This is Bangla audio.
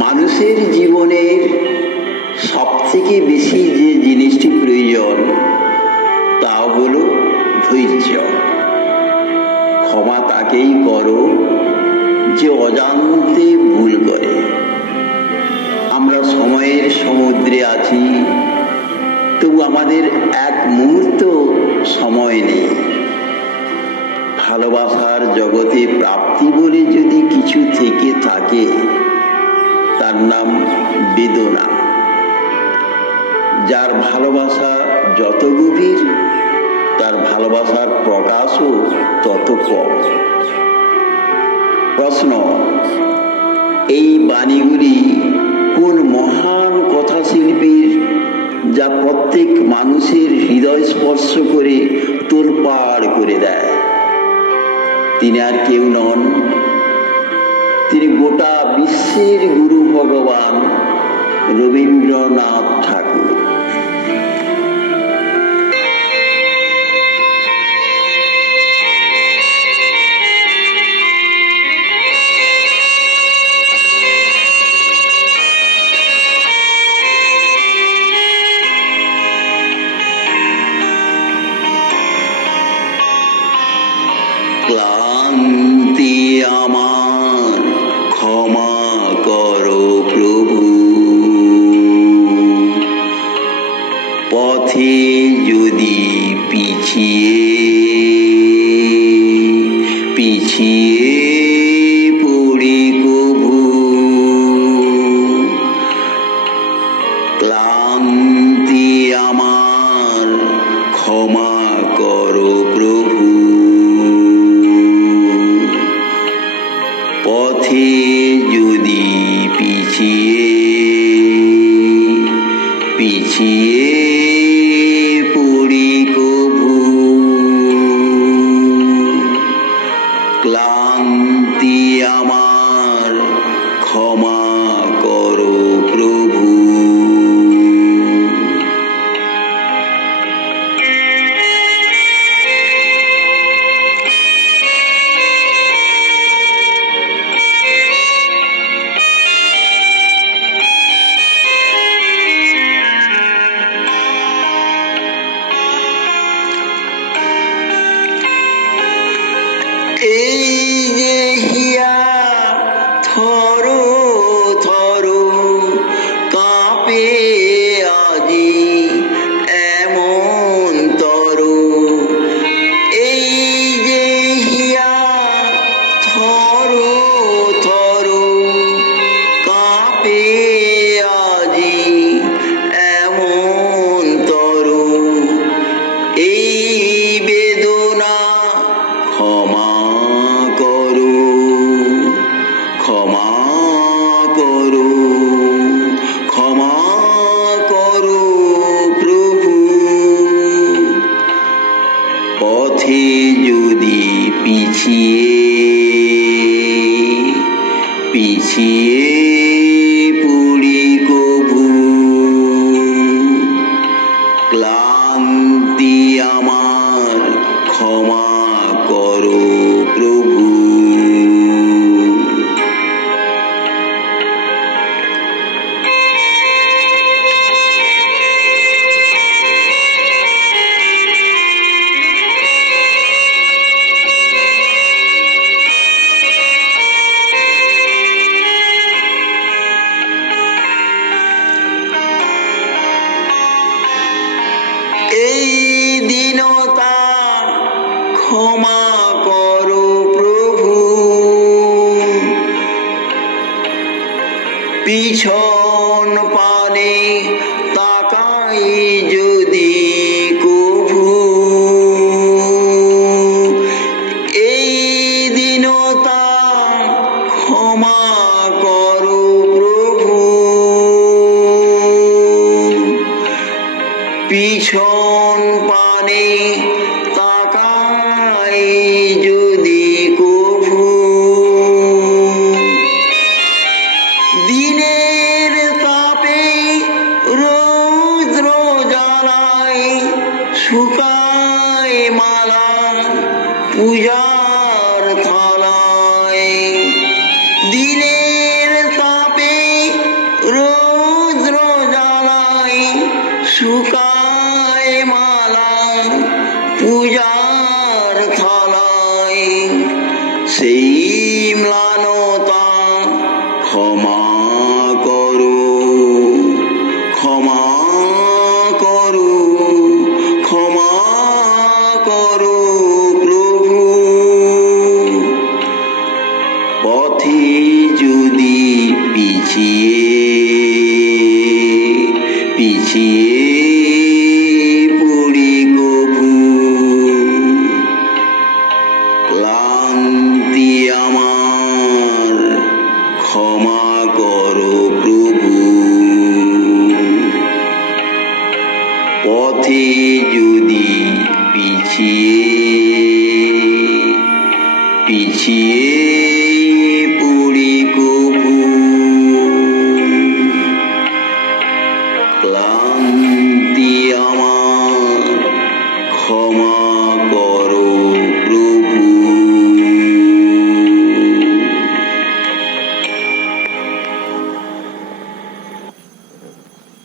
মানুষের জীবনের সবথেকে বেশি যে জিনিসটি প্রয়োজন তা হল ধৈর্য। ক্ষমা তাকেই করো যে অজান্তে ভুল করে। আমরা সময়ের সমুদ্রে আছি, তবু আমাদের এক মুহূর্ত সময় নেই। ভালোবাসার জগতে প্রাপ্তি বলে যদি কিছু থেকে থাকে, তার নাম বেদনা। যার ভালোবাসা যত গভীর, তার ভালোবাসার প্রকাশও তত কম। প্রশ্ন, এই বাণীগুলি কোন মহান কথাশিল্পীর, যা প্রত্যেক মানুষের হৃদয় স্পর্শ করে তোলপাড় করে দেয়? তিনি আর কেউ নন, তিনি গোটা বিশ্বের গুরু ভগবান রবীন্দ্রনাথ ঠাকুর। ক্লান্তি আমার ক্ষমা করো প্রভু, পথে যদি পিছিয়ে পড়ি কভু। ক্লান্তি আমার ক্ষমা করো প্রভু, পথে যদি পিছিয়ে পড়ি কভু। ক্লান্তি আমার ক্ষমা করো প্রভু। এই যে হিয়া থরো থরো কাঁপে আজি এমন তরো। এই যে হিয়া থরো থরো কাঁপে আজি এমন তরো। এই বেদনা ক্ষমা করো, ক্ষমা করো, ক্ষমা করো প্রভু। পথে যদি পিছিয়ে পড়ি কভু। ক্লান্তি আমার ক্ষমা করো প্রভু। এই দীনতা ক্ষমা করো প্রভু, পিছন পানে তাকাই যদি কভু। এই দীনতা ক্ষমা করো প্রভু, পিছন পানে তাকাই যদি কভু। দিনের তাপে রৌদ্র জ্বালায় শুকায় মালা পূজার থালায়। দিনের তাপে সেই ম্লানতা ক্ষমা করো, ক্ষমা করো, ক্ষমা করো প্রভু। পথে যদি পিছিয়ে পড়ি কভু, ক্লান্তি আমার ক্ষমা করো প্রভু। পথে যদি পিছিয়ে